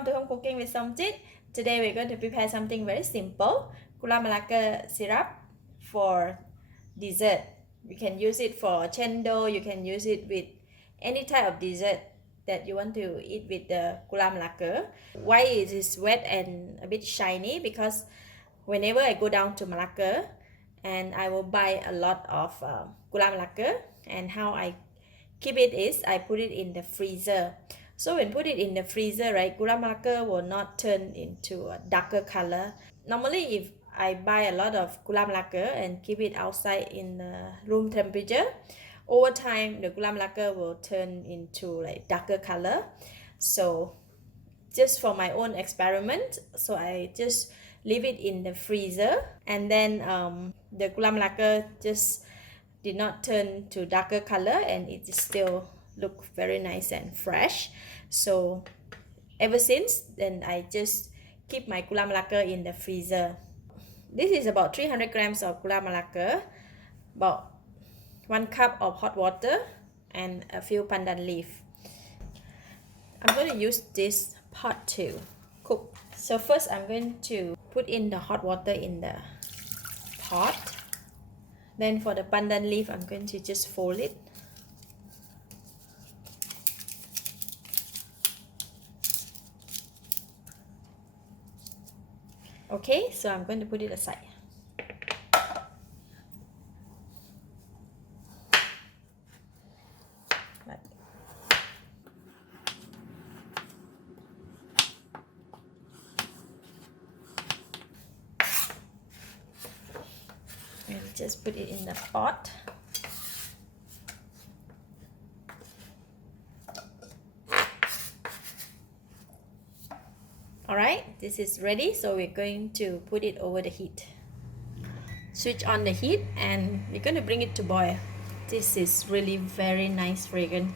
welcome to Home Cooking with Somjit. Today we're going to prepare something very simple, Gula Melaka syrup for dessert. You can use it for Cendol, you can use it with any type of dessert that you want to eat with the Gula Melaka. Why it is wet and a bit shiny? Because whenever I go down to Malacca and I will buy a lot of Gula Melaka, and how I keep it is I put it in the freezer. So when put it in the freezer, right, Gula Melaka will not turn into a darker color. Normally, if I buy a lot of Gula Melaka and keep it outside in room temperature, over time the Gula Melaka will turn into like darker color. So just for my own experiment, so I just leave it in the freezer, and then the Gula Melaka just did not turn to darker color and it still look very nice and fresh. So ever since then I just keep my Gula Melaka in the freezer. This is about 300 grams of Gula Melaka, about 1 cup of hot water, and a few pandan leaf. I'm going to use this pot to cook. So first I'm going to put in the hot water in the pot. Then for the pandan leaf, I'm going to just fold it. Okay, so I'm going to put it aside. And just put it in the pot. Alright, this is ready, so we're going to put it over the heat. Switch on the heat and we're going to bring it to boil. This is really very nice fragrance.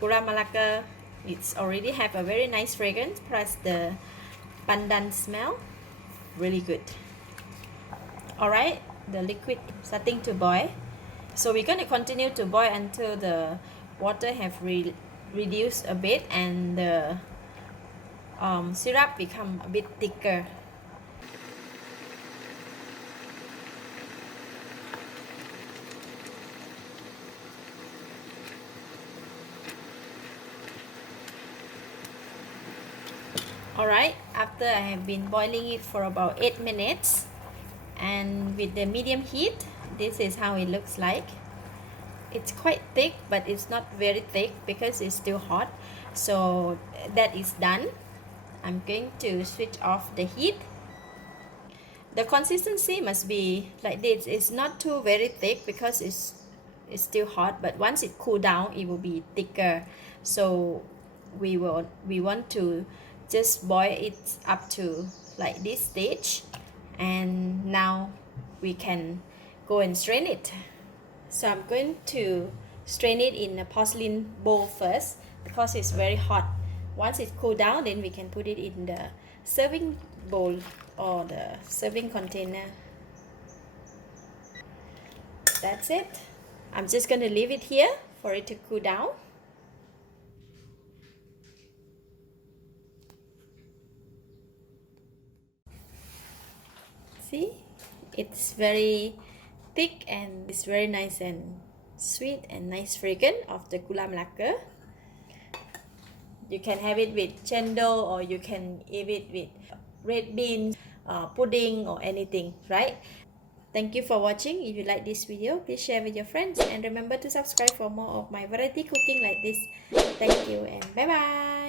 Gula Melaka, it's already have a very nice fragrance, plus the pandan smell, really good. Alright, the liquid starting to boil, so we're going to continue to boil until the water have reduced a bit and the syrup become a bit thicker. Alright, after I have been boiling it for about 8 minutes, and with the medium heat, this is how it looks like. It's quite thick, but it's not very thick because it's still hot. So that is done. I'm going to switch off the heat. The consistency must be like this. It's not too very thick because it's still hot, but once it cool down, it will be thicker. So we want to just boil it up to like this stage, and now we can go and strain it. So I'm going to strain it in a porcelain bowl first because it's very hot. Once it cool down, then we can put it in the serving bowl or the serving container. That's it. I'm just going to leave it here for it to cool down. See, it's very thick and it's very nice and sweet and nice fragrance of the Gula Melaka. You can have it with Cendol, or you can eat it with red beans, pudding, or anything, right? Thank you for watching. If you like this video, please share with your friends, and remember to subscribe for more of my variety cooking like this. Thank you and bye bye.